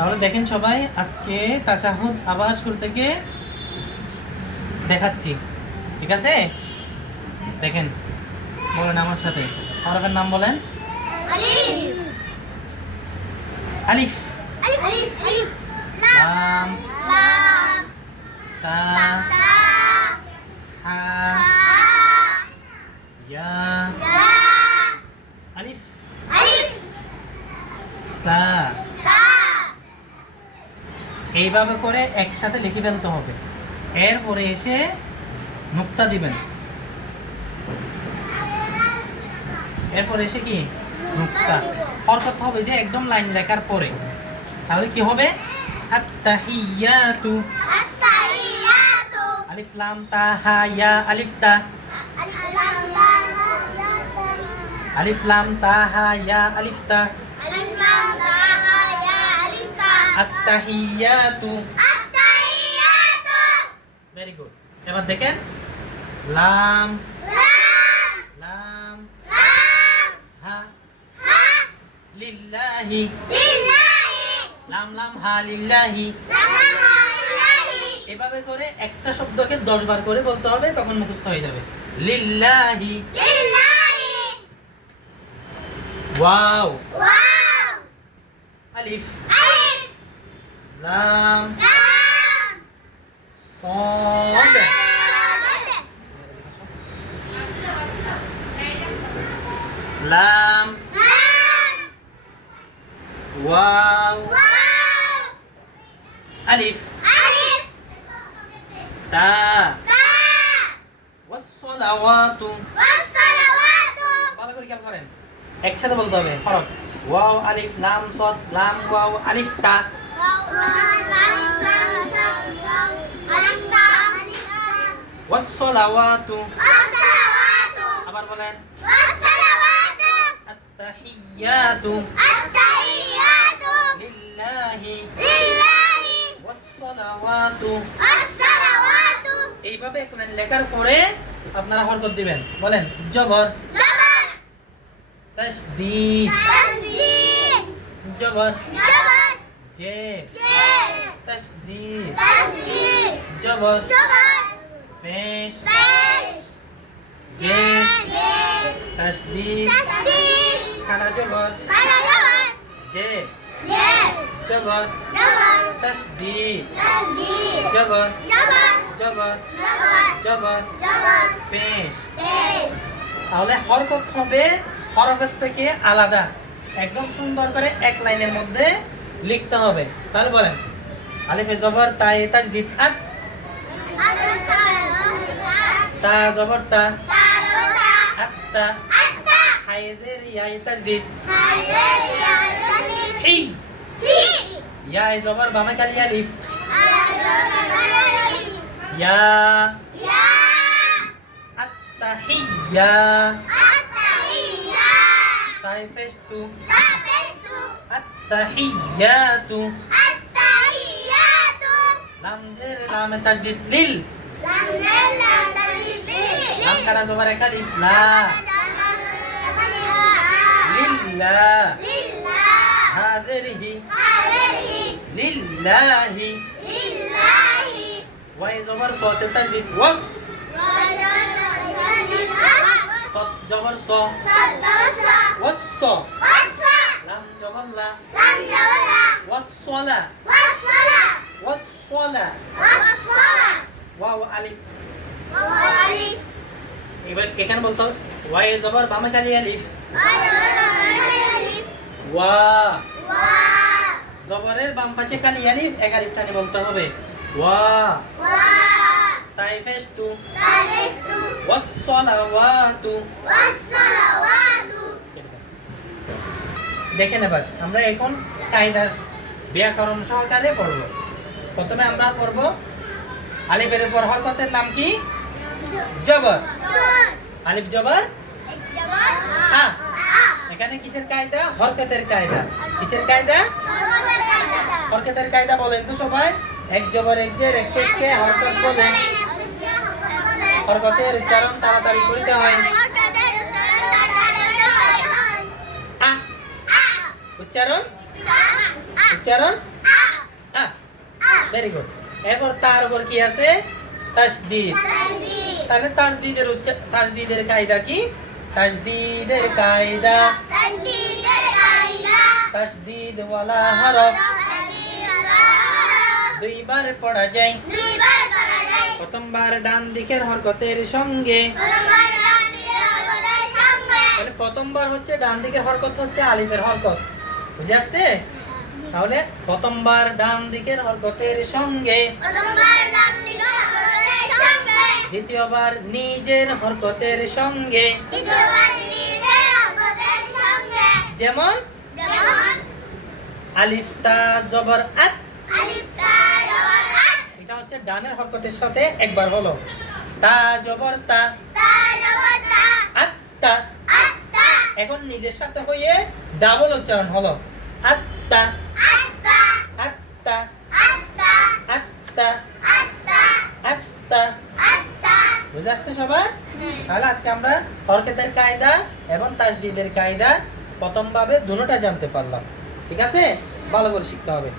তাহলে দেখেন সবাই আজকে তাশাহুদ আবার শুরু থেকে দেখাচ্ছি। ঠিক আছে? দেখেন বলেন আমার সাথে। হরফের নাম বলেন? আলিফ। লাম। তা। হা। ইয়া। আলিফ। আলিফ। তা। এইভাবে করে একসাথে লিখে ফেলতে হবে। এরপরে এসে নুক্তা দিবেন। এরপরে এসে কি? নুক্তা হর করতে হবে যে একদম লাইন লেখার পরে। তাহলে কি হবে? আত্তাহিয়াতু। আলিফ লাম তা হা ইয়া আলিফ তা। আলিফ লাম লাম আলিফ লাম তা হা ইয়া আলিফ তা। আত্তাহিয়াতু। আত-তাহিয়াতু। ভেরি গুড এবার দেখেন। লাম। লাম। লাম। লাম। হা। হা। লিল্লাহি। লিল্লাহি। লাম লাম হা লিল্লাহি। এভাবে করে একটা শব্দকে দশ বার করে বলতে হবে তখন মুখস্থ হয়ে যাবে। লিল্লাহি। লিল্লাহি। ওয়াও। ওয়াও। আলিফ। লাম লাম صاد লাম ওয়াও আলিফ তা ওয়াসসালাওয়াতু ভালো করে খেয়াল করেন একসাথে বলতে হবে হরফ ওয়াও আলিফ লাম সদ লাম ওয়াও আলিফ তা ওয়াসসালাওয়াতু আবার বলেন। আত্তাহিয়াতু লিল্লাহি ওয়াসসালাওয়াতু এইভাবে এক লাইন লেখার পরে আপনারা হরকত দিবেন। বলেন জবর। তাসদীদ। জবর। জবর। জবর। পেশ। তাহলে হরকত হবে হরফের থেকে আলাদা। একদম সুন্দর করে এক লাইনের মধ্যে লিখতে হবে। তাহলে বলেন, আলিফে জবর তাই তাজদিদ আত তা জবর, তা? আত্তা হাইজের ইয়াই তাজদিদ। হি। ইয়াই জবর, বামে কালি আলিফ। ইয়া। আত্তাহিয়া তাই পেস্তু আত্তাহিয়াতু লামজের লামে তাজদিদ লিল লাম কারা জবর এক আলিফ লা লিল্লা হাজিরহি লিল্লাহি ওয়াই জবর সতে তাজদিদ ওয়াস সত জবর স ওয়াস লাম জবর লা ওয়াসসালা ওয়াসসালা ওয়াও আলিফ এবার এখানে বলতে হবে ওয়াই জবর বামে কালি আলিফ। ওয়া। জবরের বাম পাশে কালি আলিফ এক আলিফ টানে বলতে হবে। ওয়া। তাই ফেস্তু ওয়াসসালাওয়াতু। দেখেন এবার আমরা এখন কায়দার ব্যাকরণ সহকারে পড়ব। প্রথমে আমরা পড়ব আলিফের পর হরকতের নাম কি? জবর। আলিফ জবর? এখানে কিসের কায়দা? হরকতের কায়দা। কিসের কায়দা? হরকতের কায়দা বলেন তো সবাই। এক জবর, এক জের, এক পেশকে হরকত বলে। হরকতের উচ্চারণ তাড়াতাড়ি করিতে হয়। উচ্চারণ? উচ্চারণ? আ। ভেরি গুড এরপর তার উপর কি আছে? তাসদিদ। তাহলে তাসদিদের উচ্চ তাসদিদের কায়দা কি? তাসদিদের কায়দা। তাসদিদ ওয়ালা হরফ। দুইবার পড়া যায়। প্রথমবার ডান দিকের হরকতের সঙ্গে। প্রথমবার হচ্ছে ডান দিকের হরকত হচ্ছে আলিফের হরকত। বুঝে আসছে? তাহলে প্রথমবার ডান দিকের হরকতের সঙ্গে দ্বিতীয়বার নিজের হরকতের সঙ্গে। যেমন আলিফতা জবর আত। এটা হচ্ছে ডানের হরকতের সাথে একবার হলো। তা জবর তা। আত্মা এখন নিজের সাথে হয়ে ডাবল উচ্চারণ হলো। আত্মা আত্তা আত্তা আত্তা বুঝে আসছে সবার? তাহলে আজকে আমরা হরকেতের কায়দা এবং তাজদিদের কায়দা প্রথমভাবে দুটোটা জানতে পারলাম। ঠিক আছে? ভালো করে শিখতে হবে।